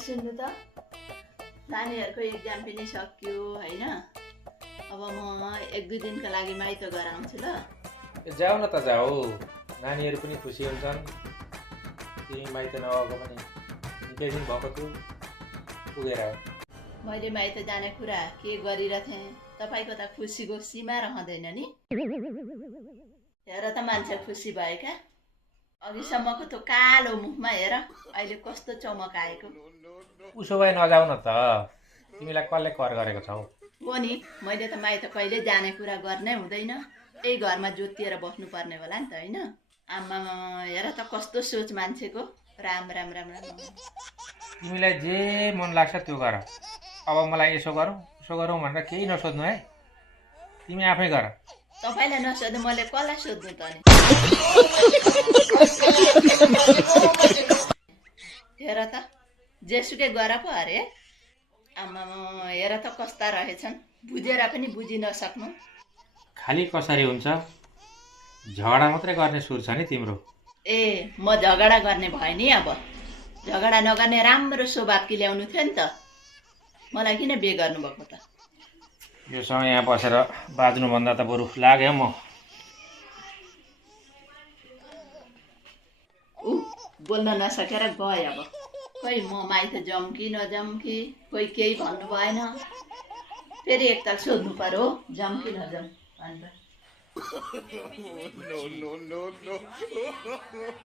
सुन्नु त नानीहरुको एक्जाम पनि सक्यो हैन। अब म 1-2 दिनको लागि माइत घर आउँछु ल। जाऊ न त जाऊ, नानीहरु पनि खुसी हुन्छन्। तिमी माइत नआएको पनि निकै दिन भएको थियो पुगेर। मैले माइत जाने कुरा के गरिरथे, तपाईको त खुसीको सीमा रहँदैन नि। हेर त मान्छे खुसी भएका, अघिसम्मको त्यो कालो मुखमा हेर अहिले कस्तो चमक आएको। उसो भए नजाऊ न त, तिमीलाई कसले कर गरेको छौ? हो नि, मैले त माइत कहिले जाने कुरा गर्नै हुँदैन, यही घरमा जोतिएर बस्नु पर्ने होला नि त हैन। आमा हेर त कस्तो सोच मान्छेको। राम राम राम राम। तिमीलाई जे मन लाग्छ त्यो गर। अब मलाई यसो गरौँ उसो गरौँ भनेर केही नसोध्नु है, तिमी आफै गर। तपाईलाई नसोध्नु मैले कसलाई सोध्नु त नि। हेर त जेसुकै गर पो अरे। आमा हेर त कस्ता रहेछन्, बुझेर पनि बुझि नसक्नु। खाली कसरी हुन्छ, झगडा मात्रै गर्ने सुर छ नि तिम्रो। ए म झगडा गर्ने भए नि, अब झगडा नगर्ने राम्रो स्वभाव कि ल्याउनु थियो नि त, मलाई किन बे गर्नुभएको त? यो समय यहाँ बसेर बाज्नुभन्दा त बरु लाग्यो म। बोल्न नसकेर गए। अब खोइ म माइत जाउँ कि नजाउँ कि, कोही केही भन्नु भएन, फेरि एकताल सोध्नु पर्यो जाउँ कि नजाउँ भनेर।